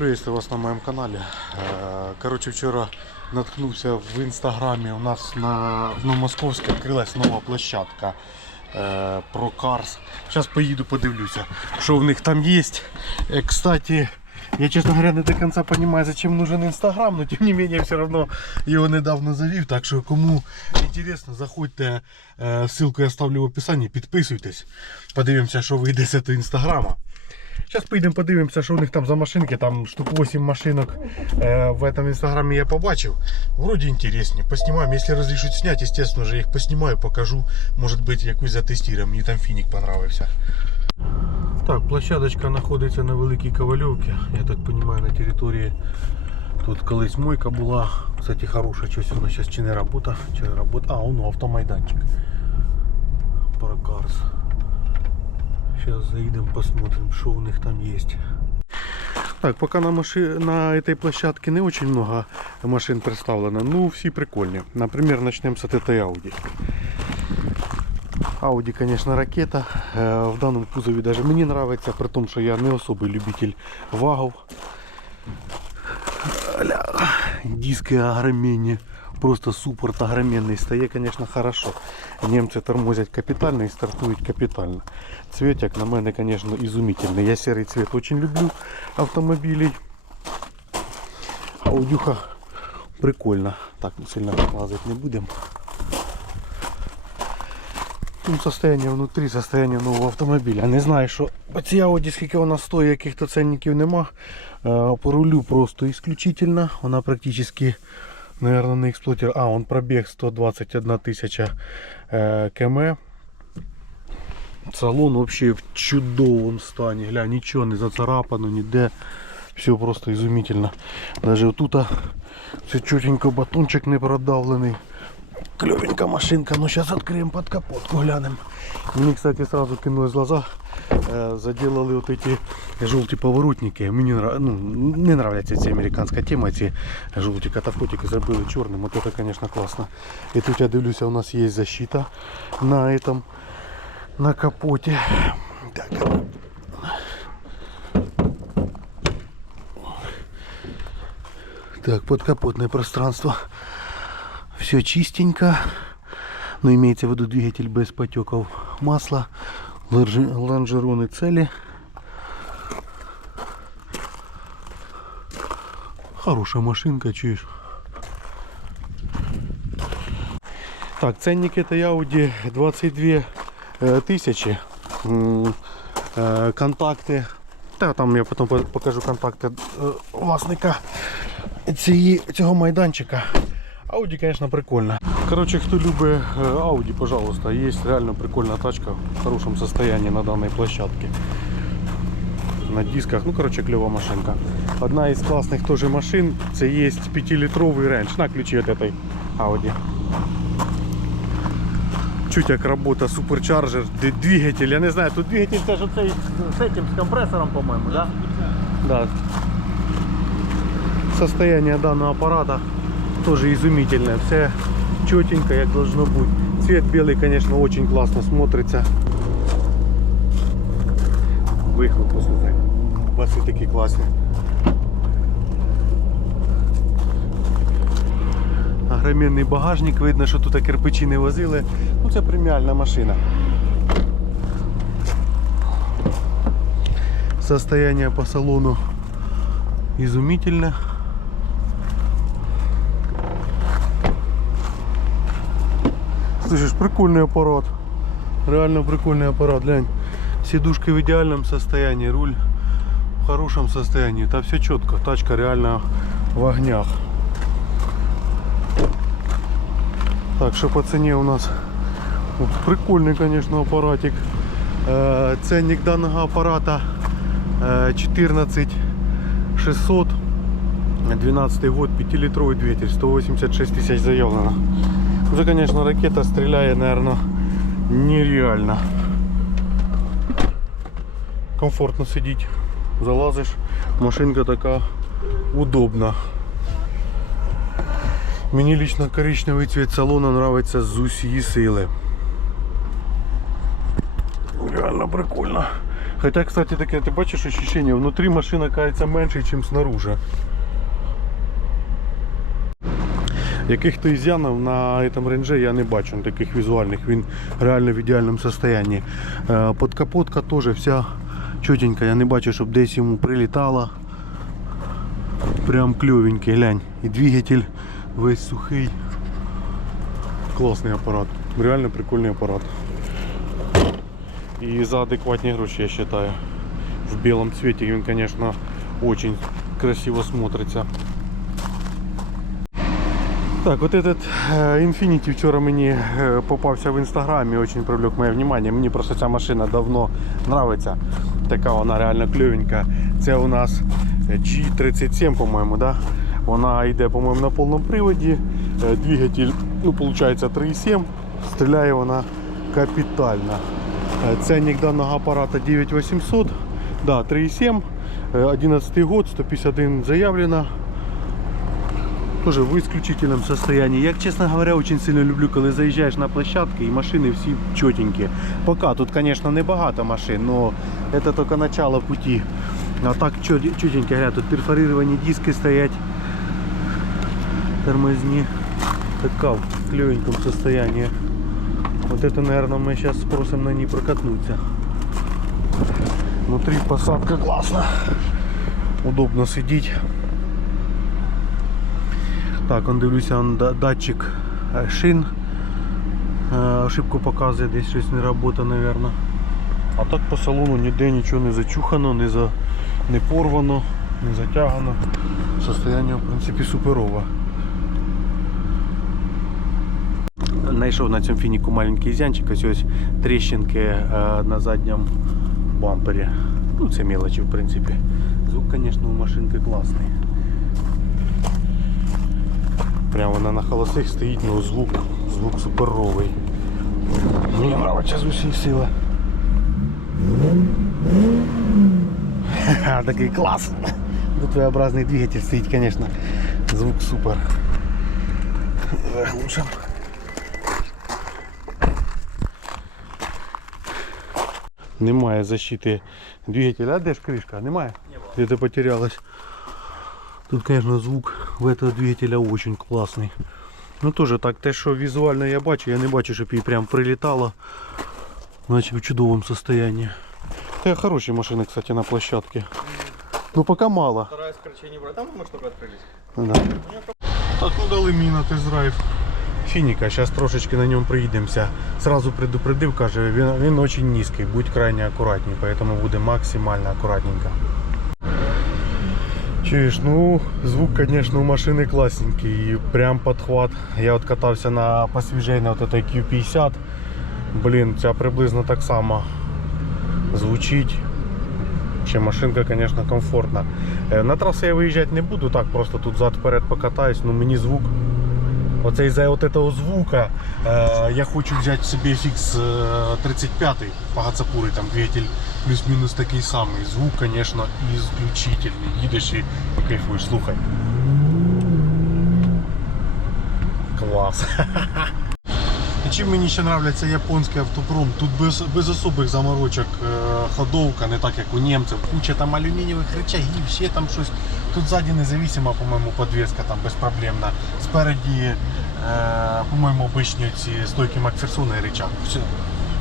Приветствую вас на моєму каналі. Е, Коротше, вчора наткнувся в інстаграмі. У нас на в Новомосковській відкрилась нова площадка е, про Cars. Зараз поїду подивлюся, що в них там є. Е, Кстати, я, чесно говоря, не до кінця розумію, зачем нужен інстаграм, но тим не менее все одно його недавно завів. Так що кому інтересно, заходьте. Е, Ссылку я ставлю в описанні, підписуйтесь. Подивимося, що вийде з цього інстаграма. Зараз поїдемо подивимося, що у них там за машинки. Там штук 8 машинок е, в этом інстаграмі я побачив. Вроді інтересні. Поснімаємо. Якщо розрішуть зняти, естественно же їх поснімаю, покажу. Може бути якусь затестуємо. Мені там фінік понравився. Так, площадочка знаходиться на Великій Ковальовці. Я так розумію, на території тут колись мойка була. Кстати, хороша, щось вона зараз чи не робота, чи не робота. А, воно автомайданчик. Паракарс. Сейчас заедем посмотрим, что у них там есть. Так, пока на, маши... на этой площадке не очень много машин представлено. Ну, все прикольные. Например, начнем с этой Audi. Audi, конечно, ракета. Э, В данном кузове даже мне нравится, при том, что я не особый любитель вагов. Аля, диски огроменные. Просто суппорт огроменный. Стає, конечно, хорошо. Немцы тормозят капитально и стартуют капитально. Цветик на мене, конечно, изумительный. Я серый цвет очень люблю автомобилей. Аудюха прикольно. Так, сильно лазать не будем. Ну, состояние внутрі, состояние нового автомобіля. Не знаю, що по цій Audi, скільки вона стоїть, яких-то ценників нема. Е, По рулю просто исключительно. Вона практически, наверное, на эксплуатер. А, он пробег 121 тысяча э, км. Салон вообще в чудовому стані. Гля, нічого не зацарапано, ніде. Все просто изумительно. Даже тут все чутенько батончик не продавлений. Клевенькая машинка, но сейчас откроем под капотку, глянем. Мне, кстати, сразу кинулось в глаза, заделали вот эти желтые поворотники. Мне ну, не нравится эти американская тема, эти желтые катафотики зробили черным. Вот это, конечно, классно. И тут я дивлюся, у нас есть защита на этом, на капоте. Так. Так, подкапотное пространство. Все чистенько. Но имеется в виду двигатель без потеков масла. Лонжи- Лонжероны цели. Хорошая машинка, чуешь? Так, ценник этой Audi 22 э, тысячи. М, э, Контакти. Та там я потім по- покажу контакти е, власника цієї, цього майданчика. Ауді, звісно, прикольно. Коротше, хто любить е, Audi, пожалуйста, є реально прикольна тачка в хорошому состоянии на даній площадці. На дисках, ну коротше, кльова машинка. Одна із класних теж машин, це є 5-літровий ренч. На ключі від этой Audi. Чуть як робота суперчарджер, д- двигатель, я не знаю, тут двигатель теж оцей з этим, з компресором, по-моєму, да? Да. Состояние данного аппарата тоже изумительное. Все четенько, как должно быть. Цвет белый, конечно, очень классно смотрится. Выхлоп, послухай. Баси такі класні. Огроменний багажник, видно, що тут кирпичі не возили. Ну це преміальна машина. Состояние по салону изумительно. Слышишь, прикольный аппарат. Реально прикольный аппарат, глянь. Сидушка в идеальном состоянии, руль в хорошем состоянии. Там все четко. Тачка реально в огнях. Так, что по цене у нас вот, прикольный, конечно, аппаратик. Э, ценник данного аппарата э, 14 600 12 год 5-литровый двигатель 186 тысяч заявлено уже конечно ракета стреляет наверное нереально комфортно сидеть залазишь машинка такая удобна Мені лично коричневий цвет салона нравится з усієї сили. Реально прикольно. Хотя, кстати, таке, ти бачиш ощущение, внутри машина кається менше, ніж снаружи. Яких-то ізянів на этом ренже я не бачу, таких візуальних, він реально в ідеальному стані. Подкапотка теж вся чотенька, я не бачу, щоб десь йому прилітало. Прям кльовенький, глянь. І двигатель весь сухий. Класний апарат. Реально прикольний апарат. И за адекватные гроши, я считаю. В белом цвете он, конечно, очень красиво смотрится. Так, вот этот э, Infiniti вчора мені е, попався в інстаграмі, очень привлек моє внимание. Мені просто ця машина давно нравиться. Така вона реально кльовенька. Це у нас G37, по-моєму, да? Вона йде, по-моєму, на повному приводі. Двигатель, ну, виходить 3,7. Стріляє вона капітально. Ценник даного апарата 9800. Да, 3,7. е, 11 год, 151 заявлено Тоже в исключительном состоянии. Я, честно говоря, очень сильно люблю, коли заїжджаєш на площадки і машини всі чотенькі. Пока тут, конечно, не багато машин, но это только начало пути. А так чот- чотенько, говорят, тут перфорировані диски стоять. Тормозни. Така в клевеньком состоянии. Вот это, наверное, мы сейчас спросим на ней прокатнуться. Внутри посадка классно. Удобно сидеть. Так, он дивлюся, он датчик е, шин. Е, Ошибку показує, десь щось не робота, мабуть. А так по салону ніде нічого не зачухано, не, за, не порвано, не затягано. Состояние, в принципі, суперове. Знайшов на цьому фініку маленький зянчик, ось ось тріщинки е, на задньому бампері. Ну, це мелочі, в принципі. Звук, звісно, у машинки класний. Прямо вона на холостих стоїть, ну звук, звук суперовий. Мені подобається з усіх сили. Такий клас. Тут своеобразний двигатель стоїть, звісно. Звук супер. Заглушим. Немає защити двигателя. А де ж кришка? Немає? Где-то потерялась. Тут, конечно, звук в этого двигателя очень классный. Ну тоже так, те, що візуально я бачу, я не бачу, щоб їй прям прилітало. Наче в чудовому состоянии. Та хороші машини, кстати, на площадке. Ну пока мало. Стараюсь, короче, не брать. Там мы только открылись. Да. Так, ну дали мені на тест-драйв. Фініка, зараз трошечки на ньому приїдемося. Сразу предупредив, каже, він, він дуже низький, будь крайне акуратній, поэтому буде максимально акуратненько. Чуєш, ну звук, конечно, у машины классненький. И прям подхват. Я от катався на посвіжей на этой Q50. Блін, ця приблизно так само звучить. Ще машинка, конечно, комфортна. Е, На трасу я виїжджати не буду, так просто тут зад-вперед покатаюсь, ну мені звук. Оцей за от этого звука е, я хочу взяти собі е, 35 по Гацапурі, там двигатель плюс-мінус такий самий. Звук, звісно, ісключительний. Їдеш і кайфуєш, слухай. Клас. І чим мені ще нравляться японський автопром, тут без, без особих заморочок е, ходовка, не так як у німців. Куча там алюмінієвих рычагів, ще там щось. Тут ззаді независима, по-моєму, подвеска там безпроблемна. Спереді, е, по-моєму, обичні ці стойки Макферсона і рычаг. Все.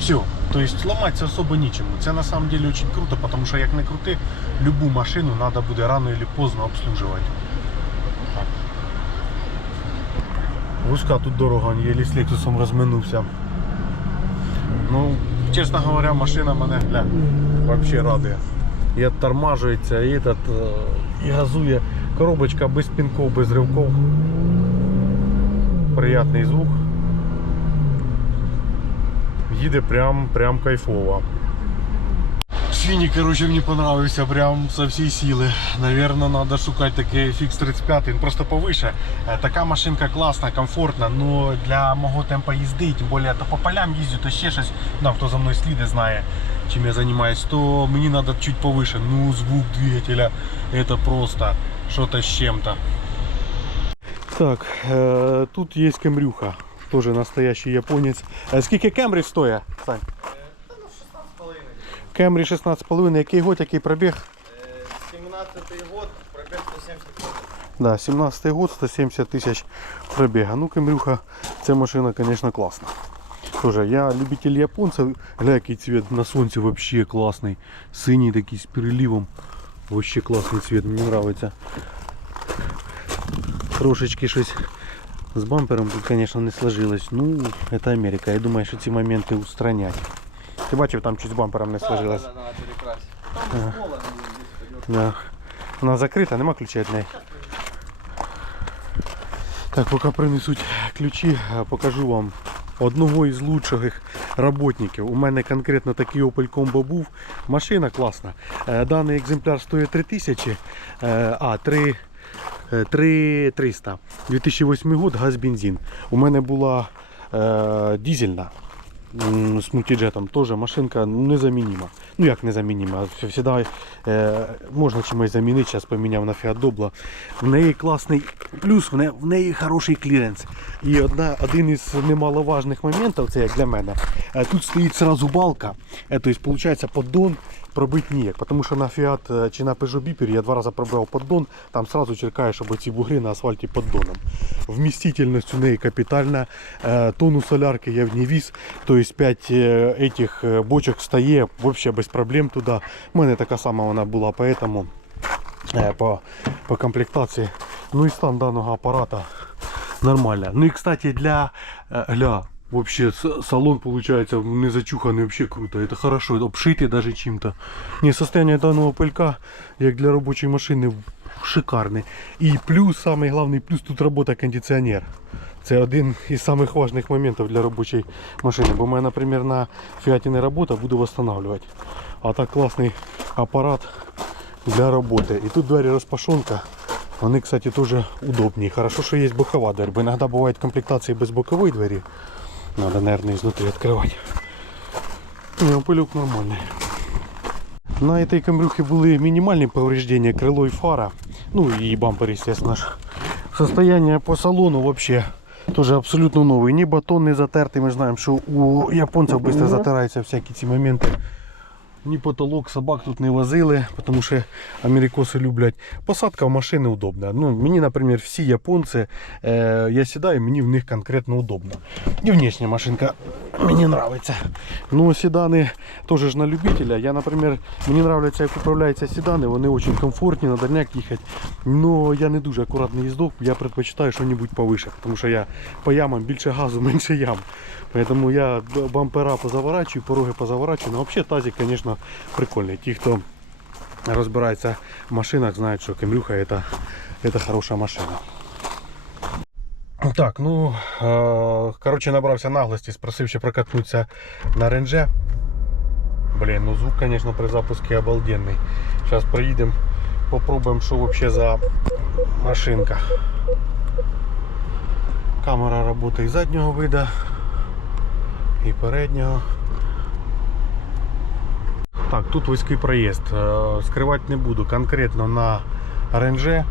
Все. Тобто ламатися особо нічому. Це на самом деле очень круто, тому що як не крути, любу машину треба буде рано чи поздно обслуживати. Вузька тут дорога, єлі з Лексусом розминувся. Ну, чесно говоря, машина мене гля, вообще радує. І оттормажується, і, этот, і газує. Коробочка без пінков, без ривков. Приятний звук. Їде прям, прям кайфово. Фіні, короче, мені понравився прям со всей силы. Наверное, надо шукать такий FX 35, він просто повыше. Е, Така машинка класна, комфортна, но для мого темпа їзди, тим більше то по полям їздю, то ще щось, ну, хто за мною слідить, знає, чим я займаюсь, то мені надо чуть повыше. Ну, звук двигателя, это просто что-то с чем-то. Так, е, тут є кемрюха, тоже настоящий японець. Е, Скільки кемрі стоїть? Сань? Кемрі 16,5, який год, який пробіг? 17 год, пробег 170 км. Да, 17 год, 170 тисяч пробіга. Ну, Кемрюха, ця машина, звісно, класна. Тоже, я любитель японців. Гля, який цвет на сонці вообще класний. Синій такий з переливом. Вообще класний цвет, мені подобається. Трошечки щось з бампером тут, звісно, не сложилось. Ну, це Америка. Я думаю, що ці моменти устранять. Ти бачив, там чуть з бампером не сложилось. Да, да, перекрасить. Там здесь пойдет. Да. Вона закрита, нема ключей від неї. Так, поки принесуть ключі, покажу вам одного із лучших роботників. У мене конкретно такий Opel Combo був. Машина класна. Е, Даний екземпляр стоїть 3000, е, а 3, е, 3300. 2008 год, газ бензин. У мене була е, дизельна з мультиджетом. Теж машинка незамінима. Ну як незамінима? Всегда е, можна чимось замінити. Зараз поміняв на Fiat Doblo. В неї класний плюс, в неї, в неї хороший кліренс. І одна, один із немаловажних моментів, це як для мене, е, тут стоїть сразу балка. Е, Тобто, виходить, поддон пробити ніяк. Тому що на Fiat е, чи на Peugeot Beeper я два рази пробив поддон, там сразу черкаєш щоб ці бугри на асфальті поддоном. Вмістительність у неї капітальна. Е, Тонну солярки я в ній віз. Тобто 5 этих е, бочок стає взагалі без проблем туди. У мене така сама вона була, поэтому е, по, по комплектації. Ну і стан даного апарата нормально. Ну і кстати для гля. Вообще с- салон получается не зачуханный, вообще круто. Это хорошо, обшитый даже чем-то. Не, состояние данного пылька, як для рабочей машины, шикарне. І плюс, самый главный плюс, тут робота кондиціонер. Це один із самих важних моментів для робочої машини. Бо у мене, наприклад, на Фіаті не робота, буду встановлювати. А так класний апарат для роботи. І тут двері розпашонка. Вони, кстати, теж удобні. Хорошо, що є бокова дверь. Бо іноді бувають комплектації без бокової двері. Надо, наверное, изнутри открывать. Не, пылек нормальный. На этой камрюхе были минимальные повреждения крыло и фара. Ну и бампер, естественно. ж. Состояние по салону вообще тоже абсолютно новый. Ни батон не затертый. Мы знаем, что у японцев быстро затираются всякие эти моменты. Ні потолок, собак тут не возили, тому що америкоси люблять. Посадка в машини удобна. Ну, мені, наприклад, всі японці, е, я сідаю, мені в них конкретно удобно. І внешня машинка мені подобається. Ну, седани теж ж на любителя. Я, наприклад, мені подобається, як управляються седани, вони дуже комфортні, на дальняк їхати. Но я не дуже акуратний їздок, я предпочитаю щось повише, тому що я по ямам більше газу, менше ям. Поэтому я бампера позаворачиваю, пороги позаворачиваю. Но вообще тазик, конечно, прикольный. Ті, хто розбирається в машинах, знають, що Кемрюха это, это хороша машина. Так, ну, е, короче, набрався наглості, спросив ще прокатнутися на ренже. Блін, ну звук, конечно, при запуску обалденний. Зараз приїдемо, попробуємо, що вообще за машинка. Камера роботи і заднього вида, і переднього. так, тут вузький проїзд. Е, Скривати не буду. Конкретно на ренже.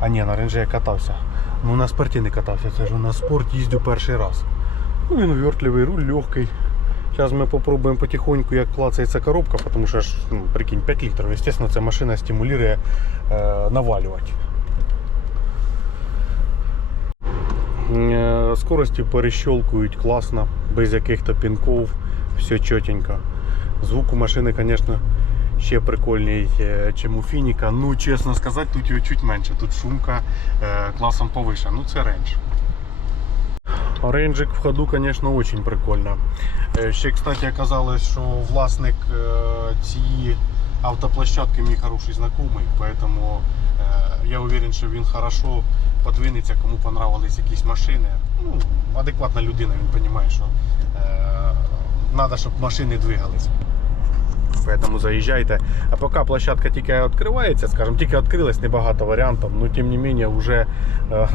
А ні, на ренже я катався. Ну на спорті не катався, це ж на спорт їздю перший раз. Ну він увертливий, руль легкий. Зараз ми попробуємо потихоньку, як клацається коробка, тому що ж, ну, прикинь, 5 літрів. Естественно, ця машина стимулює е, навалювати. Е, Скорості перещелкують класно, без яких-то пінков, все чотенько. Звук у машини, звісно, ще прикольний, е, чим у Фініка. Ну, чесно сказати, тут його чуть менше. Тут шумка е, класом повише. Ну, це рейндж. Рейнджик в ходу, звісно, дуже прикольно. Е, Ще, кстати, оказалось, що власник цієї автоплощадки мій хороший знайомий, поэтому е, я уверен, що він хорошо подвинеться, кому понравились якісь машини. Ну, адекватна людина, він розуміє, що треба, щоб машини двигались. Поэтому заїжджайте. А поки площадка тільки відкривається, скажімо, тільки відкрилась небагато варіантів, але тим не менше вже е,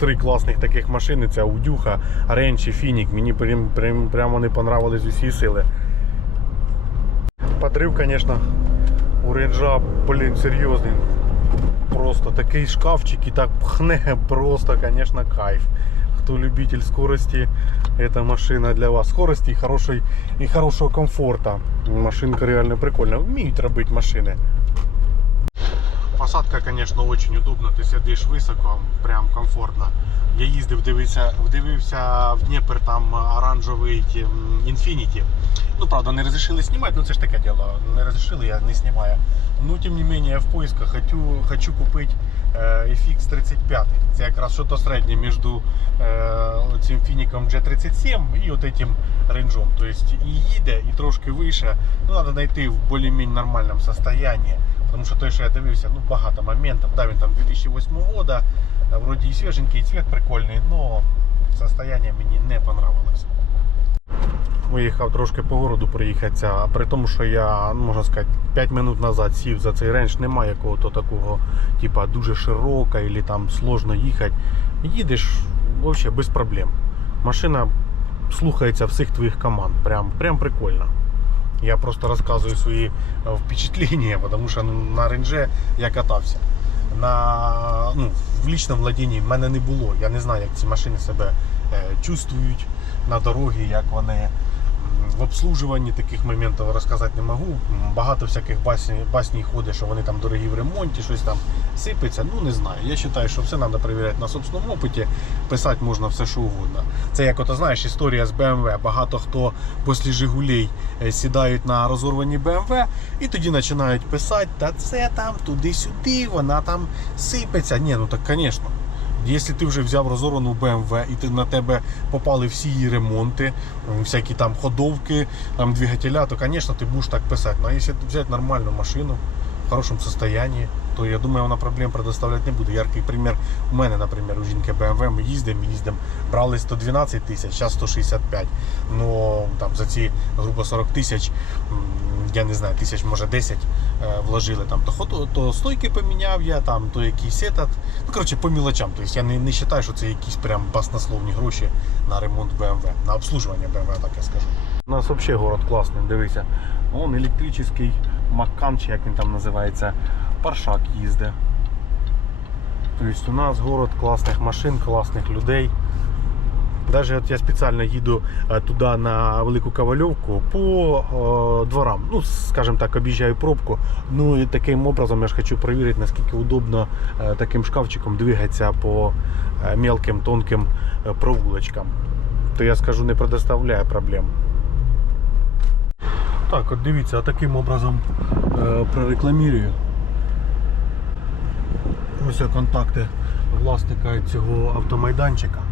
три класних таких машини: це Аудюха, Ренч і Фінік. Мені прям, прям, прямо не понравились усі сили. Подрив, звісно, у ренджа, блін, серйозний. Просто такий шкафчик і так пхне, просто, звісно, кайф. Кто любитель скорости, эта машина для вас. Скорости и, хорошей, и хорошего комфорта. Машинка реально прикольная. Умеют работать машини. Посадка, конечно, очень удобна. Ти сидиш високо, прям комфортно. Я їздив, дивився, вдивився в Дніпр там оранжевий Infiniti. Ну, правда, не розрішили знімати, ну це ж таке діло. Не розрішили, я не знімаю. Ну, тим не менее, я в поисках хочу, хочу купити е, FX 35. Це якраз щось середнє між е, цим Фініком G37 і от этим рейнджом. Тобто і їде, і трошки вище. Ну, треба знайти в більш-менш нормальному стані. Тому що той, що я дивився, ну багато моментів. Да, він там 2008 года, е, вроді і свіженький, і цвет прикольний, але состояние мені не понравилось. Виїхав трошки по городу проїхатися, а при тому, що я, ну, можна сказати, 5 минут назад сів за цей рейндж, немає якого-то такого, типа дуже широка або там сложно їхати. Їдеш взагалі без проблем. Машина слухається всіх твоїх команд. Прям, прям прикольно. Я просто розказую свої е, впечатлення, тому що ну, на ренже я катався. На, ну, в лічному владінні в мене не було. Я не знаю, як ці машини себе е, чувствують на дорогі, як вони в обслужуванні таких моментів розказати не можу. Багато всяких басні, басній ходить, що вони там дорогі в ремонті, щось там сипеться. Ну не знаю. Я вважаю, що все треба перевіряти на собственному опиті. Писати можна все, що угодно. Це як ото знаєш, історія з BMW. Багато хто після Жигулей е, сідають на розорвані BMW і тоді починають писати, та це там туди-сюди, вона там сипеться. Ні, ну так звісно. Якщо ти вже взяв розорвану BMW і ти на тебе попали всі її ремонти, всякі там ходовки, там двигателя, то, звісно, ти будеш так писати. Ну, а якщо взяти нормальну машину в хорошому состоянии, то я думаю, вона проблем предоставляти не буде. Яркий примір у мене, наприклад, у жінки BMW, ми їздимо, їздимо, брали 112 тисяч, зараз 165. Ну там за ці грубо 40 тисяч, я не знаю, тисяч, може 10 е, вложили там, то, то стойки поміняв я, там, то якийсь этот. Ну, коротше, по мілочам. Тобто я не, не вважаю, що це якісь прям баснословні гроші на ремонт BMW, на обслуживання BMW, так я скажу. У нас взагалі город класний, дивися. Вон електричний Маккан, чи як він там називається, паршак їздить. Тобто у нас город класних машин, класних людей. Даже от я спеціально їду е, туди на Велику Ковальовку по е, дворам. Ну, скажімо так, об'їжджаю пробку. Ну і таким образом я ж хочу перевірити, наскільки удобно е, таким шкафчиком двигатися по мелким, тонким провулочкам. То я скажу, не предоставляє проблем. Так, от дивіться, таким образом е, прорекламірую. Ось контакти власника цього автомайданчика.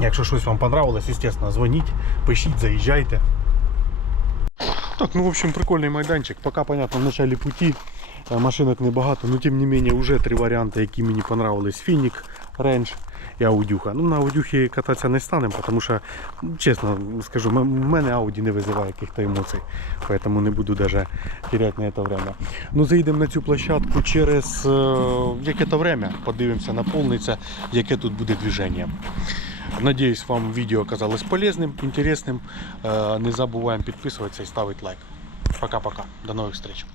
Якщо щось вам понравилось, звісно, дзвоніть, пишіть, заїжджайте. Так, ну в общем прикольний майданчик. Пока понятно в начале пути. Е, Машинок небагато, но тим не менее вже три варіанти, які мені понравились. Фінік, рейндж і Аудюха. Ну на Аудюхі кататися не станемо, тому що, чесно скажу, м- в мене Ауді не визиває яких-то емоцій. Поэтому не буду даже терять на це время. Ну заїдемо на цю площадку через е, яке-то время. Подивимося, наповниться, яке тут буде движення. Надеюсь, вам видео оказалось полезным, интересным. Э, Не забываем подписываться и ставить лайк. Пока-пока. До новых встреч.